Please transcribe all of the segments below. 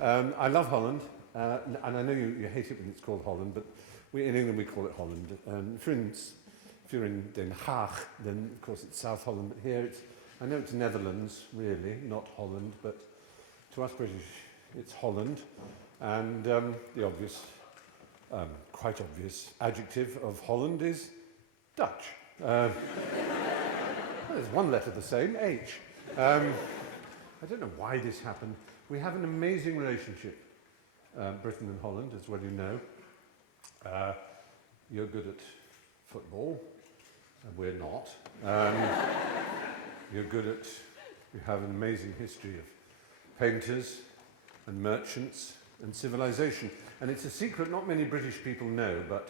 I love Holland, and I know you hate it when it's called Holland, but in England we call it Holland. If you're in Den Haag, then of course it's South Holland, but here I know it's Netherlands, really, not Holland, but to us British it's Holland, and the obvious, quite obvious adjective of Holland is Dutch. There's one letter the same, H. I don't know why this happened. We have an amazing relationship, Britain and Holland, as well you know. You're good at football, and we're not. You have an amazing history of painters and merchants and civilization. And it's a secret not many British people know, but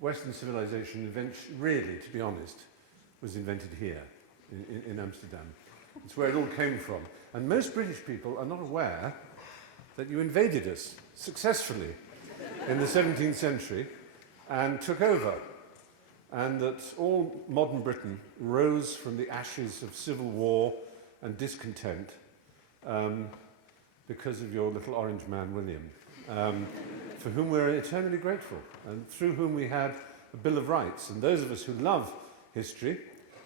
Western civilization eventually, really, to be honest, was invented here, in Amsterdam. It's where it all came from. And most British people are not aware that you invaded us successfully in the 17th century and took over. And that all modern Britain rose from the ashes of civil war and discontent because of your little orange man, William, for whom we're eternally grateful, and through whom we had a Bill of Rights. And those of us who love history,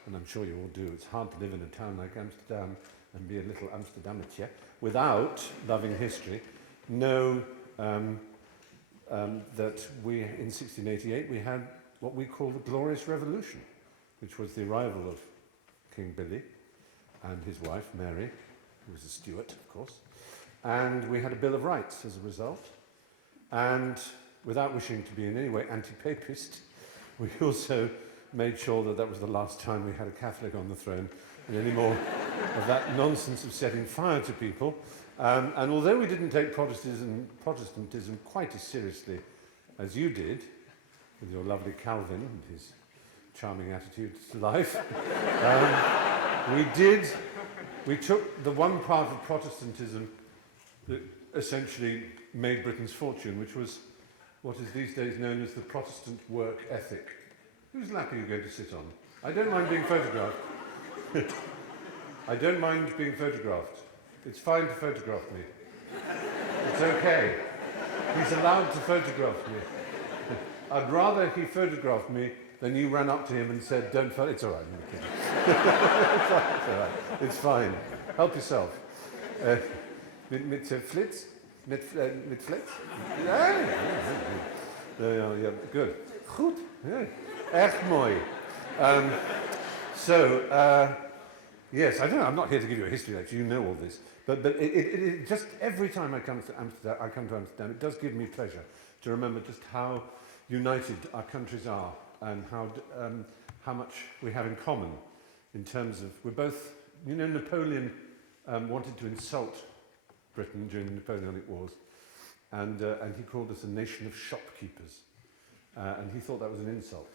and I'm sure you all do, it's hard to live in a town like Amsterdam and be a little Amsterdammetje without loving history, know that we, in 1688, we had what we call the Glorious Revolution, which was the arrival of King Billy and his wife, Mary, who was a Stuart, of course, and we had a Bill of Rights as a result. And without wishing to be in any way anti-papist, we also made sure that that was the last time we had a Catholic on the throne and any more of that nonsense of setting fire to people. And although we didn't take Protestantism quite as seriously as you did, with your lovely Calvin and his charming attitude to life, we took the one part of Protestantism that essentially made Britain's fortune, which was what is these days known as the Protestant work ethic. Whose lap are you going to sit on? I don't mind being photographed. I don't mind being photographed. It's fine to photograph me. It's okay. He's allowed to photograph me. I'd rather he photographed me than you ran up to him and said, don't photograph. It's all right, I'm kidding. It's all right. It's fine. Help yourself. Mit Flitz? Mit Flitz? Yeah, good. Goed. Yeah. Echt mooi. Yes, I don't know, I'm not here to give you a history lecture, you know all this, but it just every time I come to Amsterdam, it does give me pleasure to remember just how united our countries are and how much we have in common in terms of, we're both, you know, Napoleon wanted to insult Britain during the Napoleonic Wars, and he called us a nation of shopkeepers, and he thought that was an insult.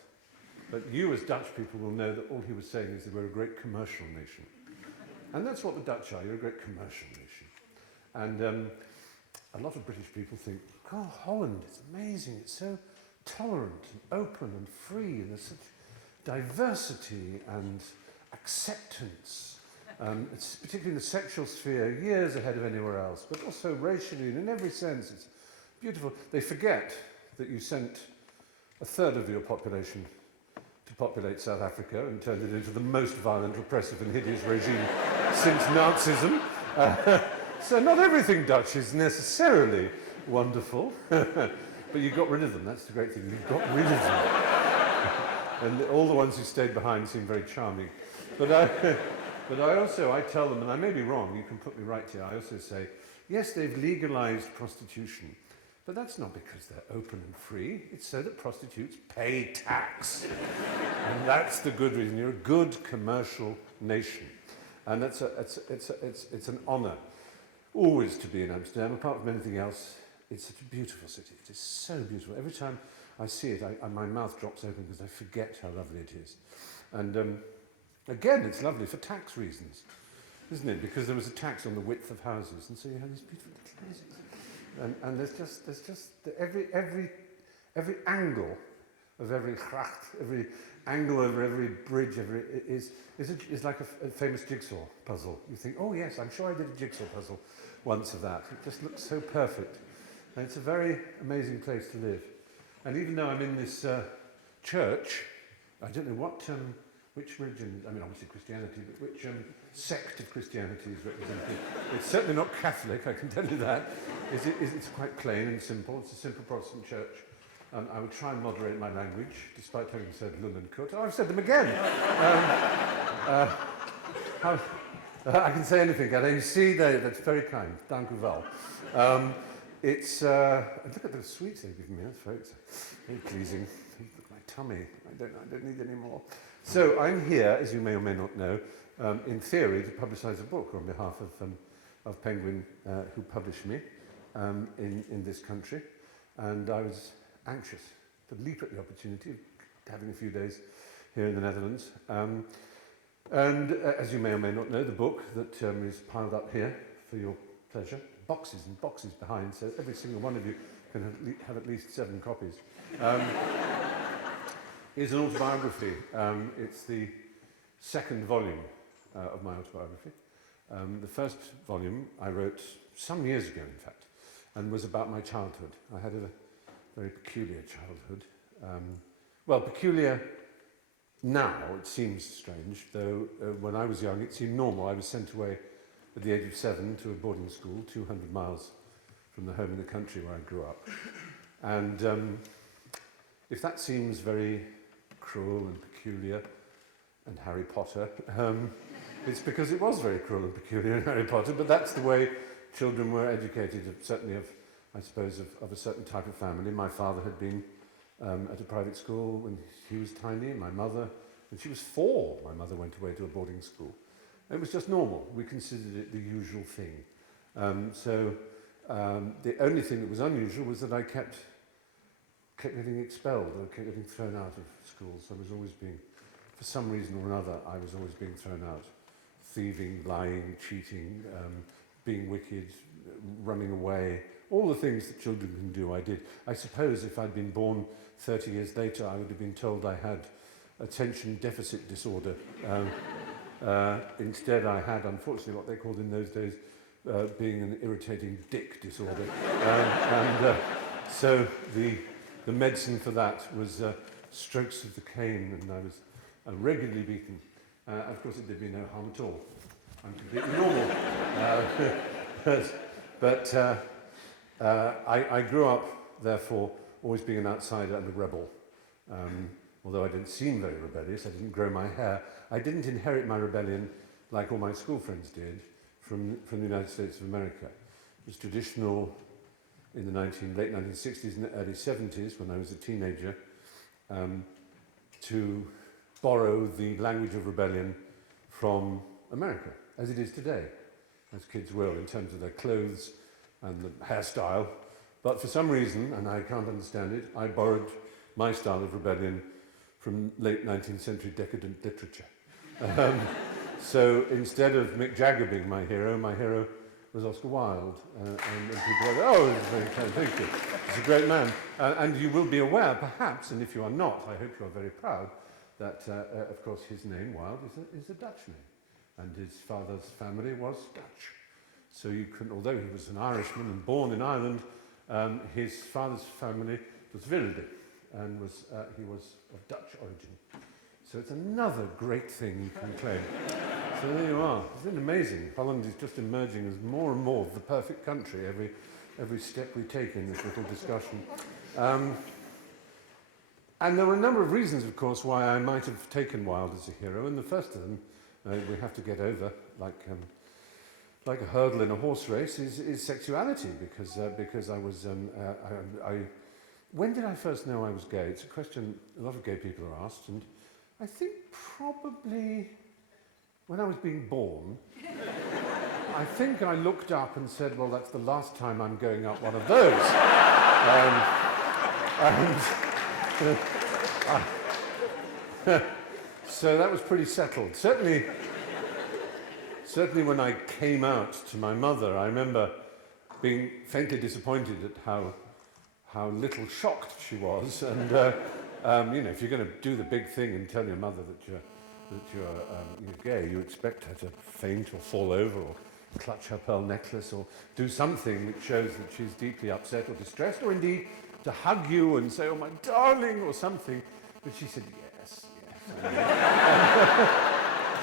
But you as Dutch people will know that all he was saying is that we're a great commercial nation. And that's what the Dutch are, you're a great commercial nation. And a lot of British people think, oh, Holland, it's amazing, it's so tolerant and open and free, and there's such diversity and acceptance. It's particularly in the sexual sphere, years ahead of anywhere else, but also racially and in every sense, it's beautiful. They forget that you sent a third of your population to populate South Africa and turned it into the most violent, repressive and hideous regime since Nazism. So not everything Dutch is necessarily wonderful, but you got rid of them, that's the great thing, you got rid of them. And all the ones who stayed behind seem very charming. But I tell them, and I may be wrong, you can put me right here, I also say, yes, they've legalized prostitution, but that's not because they're open and free. It's so that prostitutes pay tax. And that's the good reason. You're a good commercial nation. And it's an honor always to be in Amsterdam. Apart from anything else, it's such a beautiful city. It is so beautiful. Every time I see it, my mouth drops open because I forget how lovely it is. And again, it's lovely for tax reasons, isn't it? Because there was a tax on the width of houses. And so you have these beautiful little houses. And there's just every angle of every gracht, every angle over every bridge, is like a famous jigsaw puzzle. You think, oh yes, I'm sure I did a jigsaw puzzle once of that. It just looks so perfect. And it's a very amazing place to live. And even though I'm in this church, I don't know which religion, I mean obviously Christianity, but which sect of Christianity is represented. It's certainly not Catholic, I can tell you that. It's quite plain and simple. It's a simple Protestant church. I would try and moderate my language, despite having said Lund and Kut. Oh, I've said them again. I can say anything. You see, that's very kind. Dank u wel. Look at the sweets they've given me. That's very pleasing. Look at my tummy. I don't need any more. So I'm here, as you may or may not know, in theory, to publicise a book on behalf of Penguin, who published me in this country, and I was anxious to leap at the opportunity of having a few days here in the Netherlands. As you may or may not know, the book that is piled up here for your pleasure, boxes and boxes behind, so every single one of you can have at least 7 copies, is an autobiography. It's the second volume of my autobiography. The first volume I wrote some years ago, in fact, and was about my childhood. I had a very peculiar childhood. Well, peculiar now, it seems strange, though when I was young it seemed normal. I was sent away at the age of 7 to a boarding school 200 miles from the home in the country where I grew up. And if that seems very cruel and peculiar and Harry Potter, it's because it was very cruel and peculiar in Harry Potter, but that's the way children were educated, certainly I suppose, of a certain type of family. My father had been at a private school when he was tiny, and my mother, when she was 4, my mother went away to a boarding school. It was just normal. We considered it the usual thing. The only thing that was unusual was that I kept getting expelled, or kept getting thrown out of schools. I was always being, for some reason or another, I was always being thrown out. Thieving, lying, cheating, being wicked, running away. All the things that children can do, I did. I suppose if I'd been born 30 years later, I would have been told I had attention deficit disorder. Instead, I had, unfortunately, what they called in those days being an irritating dick disorder. So the medicine for that was strokes of the cane, and I was regularly beaten. Of course, it did me no harm at all. I'm completely normal. I grew up, therefore, always being an outsider and a rebel. Although I didn't seem very rebellious, I didn't grow my hair. I didn't inherit my rebellion like all my school friends did from the United States of America. It was traditional in the late 1960s and early 70s, when I was a teenager, to borrow the language of rebellion from America, as it is today, as kids will, in terms of their clothes and the hairstyle. But for some reason, and I can't understand it, I borrowed my style of rebellion from late 19th century decadent literature. So instead of Mick Jagger being my hero was Oscar Wilde. And people go, oh, it's very kind, thank you. He's a great man. And you will be aware, perhaps, and if you are not, I hope you are very proud, that, of course, his name, Wilde, is a Dutch name. And his father's family was Dutch. So you couldn't, although he was an Irishman and born in Ireland, his father's family was Wilde, and he was of Dutch origin. So it's another great thing you can claim. So there you are. Isn't it amazing? Holland is just emerging as more and more the perfect country every step we take in this little discussion. And there were a number of reasons, of course, why I might have taken Wilde as a hero, and the first of them we have to get over, like a hurdle in a horse race, is sexuality, because I was when did I first know I was gay? It's a question a lot of gay people are asked, and I think probably when I was being born. I think I looked up and said, well, that's the last time I'm going up one of those. So that was pretty settled. Certainly when I came out to my mother, I remember being faintly disappointed at how little shocked she was, You know, if you're going to do the big thing and tell your mother that you're gay, you expect her to faint or fall over or clutch her pearl necklace or do something which shows that she's deeply upset or distressed, or indeed to hug you and say, "Oh, my darling," or something. But she said, "Yes, yes."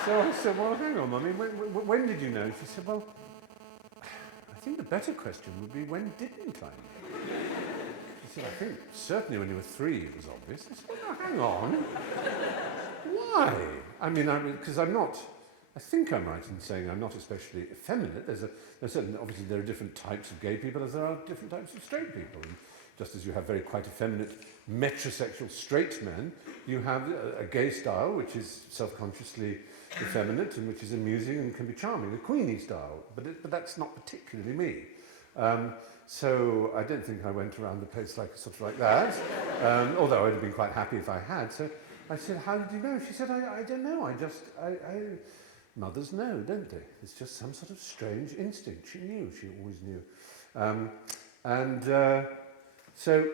So I said, "Well, hang on, Mummy, when did you know?" She said, "Well, I think the better question would be, when didn't I know?" She said, "I think certainly when you were 3 it was obvious." I said, "Well, hang on. Why?" I mean, because I'm not, I think I'm right in saying I'm not especially effeminate. There's certainly, obviously there are different types of gay people as there are different types of straight people. And just as you have very quite effeminate metrosexual straight men, you have a gay style which is self-consciously effeminate and which is amusing and can be charming, a Queenie style, but that's not particularly me. So I don't think I went around the place like that, although I'd have been quite happy if I had. So I said, "How did you know?" She said, I don't know, mothers know, don't they? It's just some sort of strange instinct. She knew, she always knew. So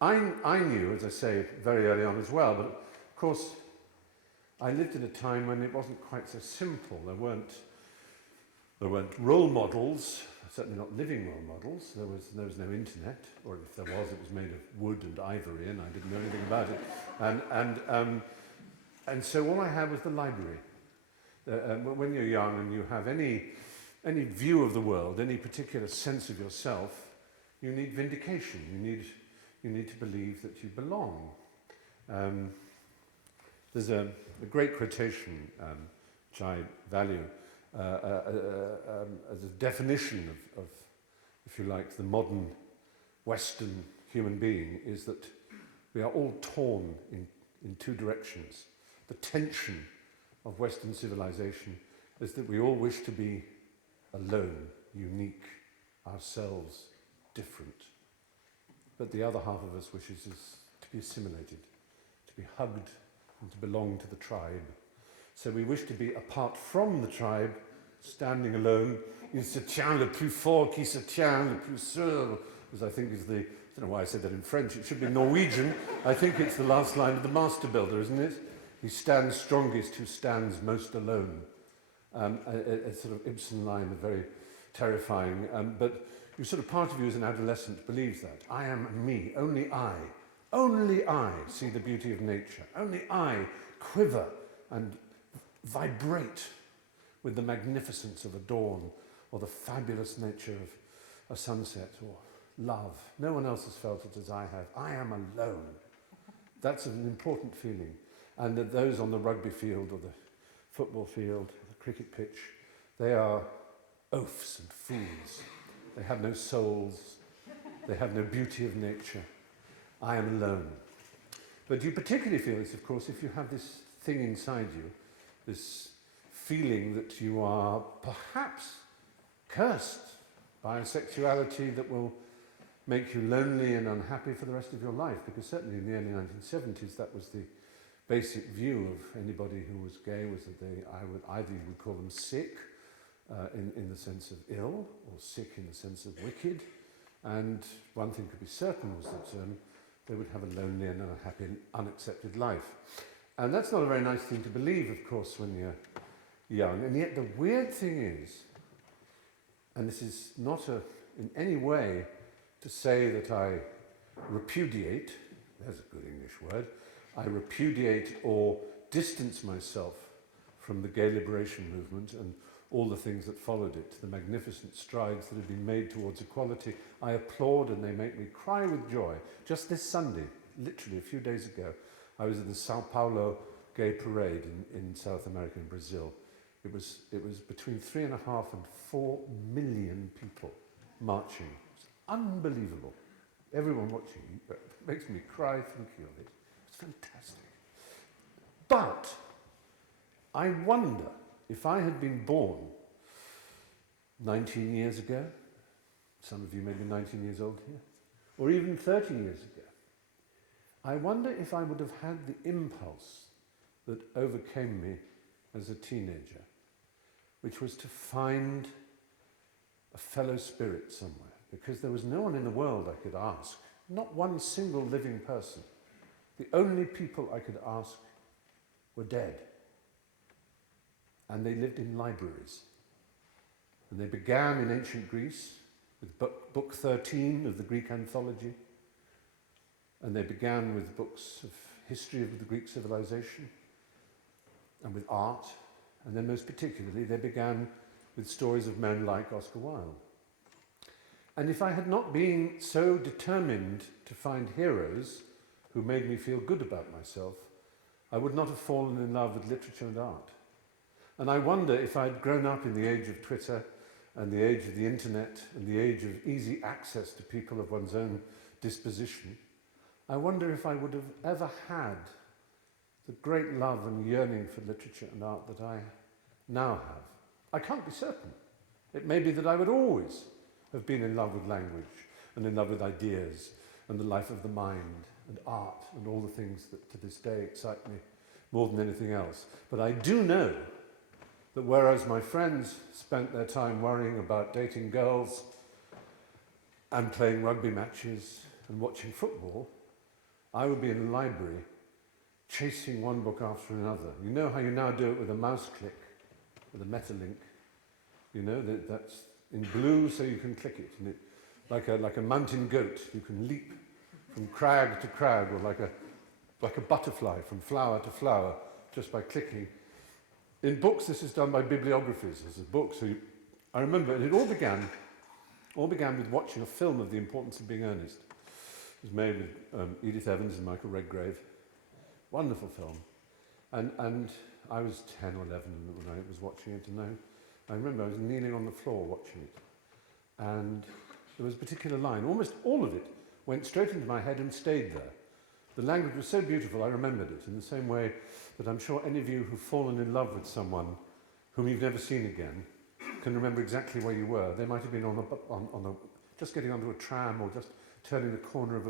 I knew, as I say, very early on as well, but of course I lived in a time when it wasn't quite so simple. There weren't role models, certainly not living role models. There was no internet, or if there was, it was made of wood and ivory, and I didn't know anything about it. And so all I had was the library. When you're young and you have any view of the world, any particular sense of yourself, you need vindication. You need to believe that you belong. There's a great quotation which I value as a definition of, if you like, the modern Western human being, is that we are all torn in two directions. The tension of Western civilization is that we all wish to be alone, unique, ourselves, different. But the other half of us wishes is to be assimilated, to be hugged, and to belong to the tribe. So we wish to be apart from the tribe, standing alone. Il se tient le plus fort qui se tient le plus seul, as I think is the, I don't know why I said that in French, it should be Norwegian. I think it's the last line of The Master Builder, isn't it? He stands strongest who stands most alone. A sort of Ibsen line, very terrifying. But you sort of, part of you as an adolescent believes that. I am me, only I see the beauty of nature. Only I quiver and vibrate with the magnificence of a dawn or the fabulous nature of a sunset or love. No one else has felt it as I have. I am alone. That's an important feeling. And that those on the rugby field or the football field, or the cricket pitch, they are oafs and fools. They have no souls. They have no beauty of nature. I am alone. But you particularly feel this, of course, if you have this thing inside you, this feeling that you are perhaps cursed by a sexuality that will make you lonely and unhappy for the rest of your life, because certainly in the early 1970s that was the basic view of anybody who was gay, was that either you would call them sick in the sense of ill, or sick in the sense of wicked, and one thing could be certain was that they would have a lonely and unhappy and unaccepted life. And that's not a very nice thing to believe, of course, when you're young. And yet the weird thing is, and this is not in any way to say that I repudiate, there's a good English word, I repudiate or distance myself from the gay liberation movement and all the things that followed it, the magnificent strides that have been made towards equality. I applaud and they make me cry with joy. Just this Sunday, literally a few days ago, I was in the Sao Paulo gay parade in South America, in Brazil. It was between 3.5 and 4 million people marching. It was unbelievable. Everyone watching makes me cry thinking of it. It's fantastic. But I wonder if I had been born 19 years ago, some of you may be 19 years old here, or even 30 years ago, I wonder if I would have had the impulse that overcame me as a teenager, which was to find a fellow spirit somewhere, because there was no one in the world I could ask, not one single living person, The only people I could ask were dead. And they lived in libraries. And they began in ancient Greece with book 13 of the Greek anthology. And they began with books of history of the Greek civilization and with art. And then most particularly, they began with stories of men like Oscar Wilde. And if I had not been so determined to find heroes who made me feel good about myself, I would not have fallen in love with literature and art. And I wonder if I'd grown up in the age of Twitter and the age of the internet and the age of easy access to people of one's own disposition, I wonder if I would have ever had the great love and yearning for literature and art that I now have. I can't be certain. It may be that I would always have been in love with language and in love with ideas and the life of the mind and art and all the things that to this day excite me more than anything else. But I do know that whereas my friends spent their time worrying about dating girls and playing rugby matches and watching football, I would be in a library chasing one book after another. You know how you now do it with a mouse click, with a metalink. You know, that's in blue so you can click it. And it like a mountain goat, you can leap from crag to crag, or like a butterfly from flower to flower just by clicking. In books, this is done by bibliographies. There's a book, so I remember, and it all began with watching a film of The Importance of Being Earnest. It was made with Edith Evans and Michael Redgrave. Wonderful film. And I was 10 or 11 when I was watching it, and I remember I was kneeling on the floor watching it. And there was a particular line, almost all of it went straight into my head and stayed there. The language was so beautiful, I remembered it, in the same way that I'm sure any of you who've fallen in love with someone whom you've never seen again can remember exactly where you were. They might have been just getting onto a tram, or just turning the corner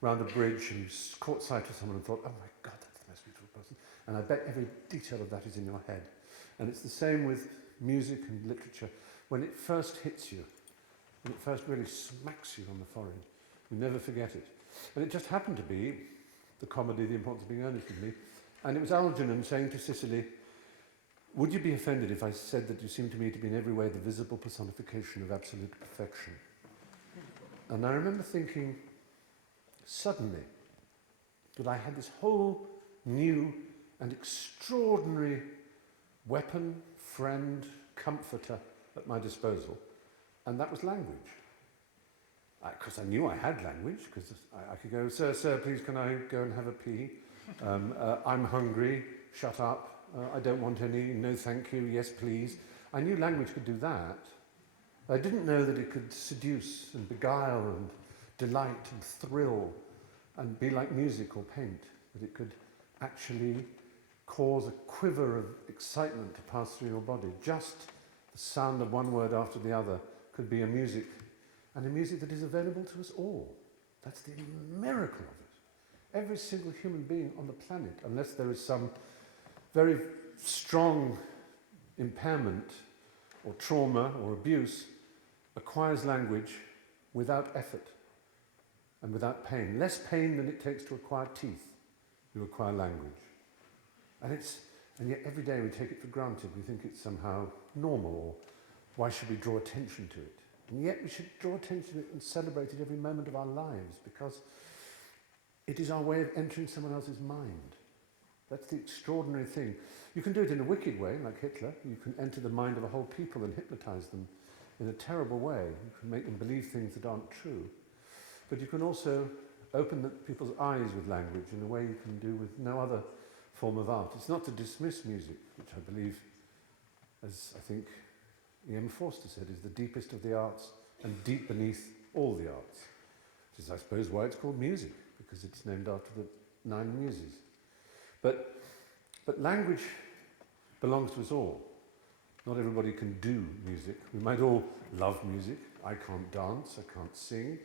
round a bridge, and you caught sight of someone and thought, oh my God, that's the most beautiful person. And I bet every detail of that is in your head. And it's the same with music and literature. When it first hits you, when it first really smacks you on the forehead, you never forget it. And it just happened to be the comedy, The Importance of Being Earnest with me. And it was Algernon saying to Cicely, would you be offended if I said that you seem to me to be in every way the visible personification of absolute perfection? And I remember thinking, suddenly, that I had this whole new and extraordinary weapon, friend, comforter at my disposal, and that was language. Because I knew I had language, because I could go, sir, please can I go and have a pee? I'm hungry, shut up, I don't want any, no thank you, yes please. I knew language could do that. I didn't know that it could seduce and beguile and delight and thrill and be like music or paint, that it could actually cause a quiver of excitement to pass through your body. Just the sound of one word after the other could be a music, and a music that is available to us all. That's the miracle of it. Every single human being on the planet, unless there is some very strong impairment or trauma or abuse, acquires language without effort and without pain. Less pain than it takes to acquire teeth, you acquire language. And yet every day we take it for granted. We think it's somehow normal, or why should we draw attention to it? And yet we should draw attention to it and celebrate it every moment of our lives, because it is our way of entering someone else's mind. That's the extraordinary thing. You can do it in a wicked way, like Hitler. You can enter the mind of a whole people and hypnotize them in a terrible way. You can make them believe things that aren't true. But you can also open people's eyes with language in a way you can do with no other form of art. It's not to dismiss music, which I believe, as I think E.M. Forster said, is the deepest of the arts and deep beneath all the arts. Which is, I suppose, why it's called music, because it's named after the 9 muses. But language belongs to us all. Not everybody can do music. We might all love music. I can't dance, I can't sing,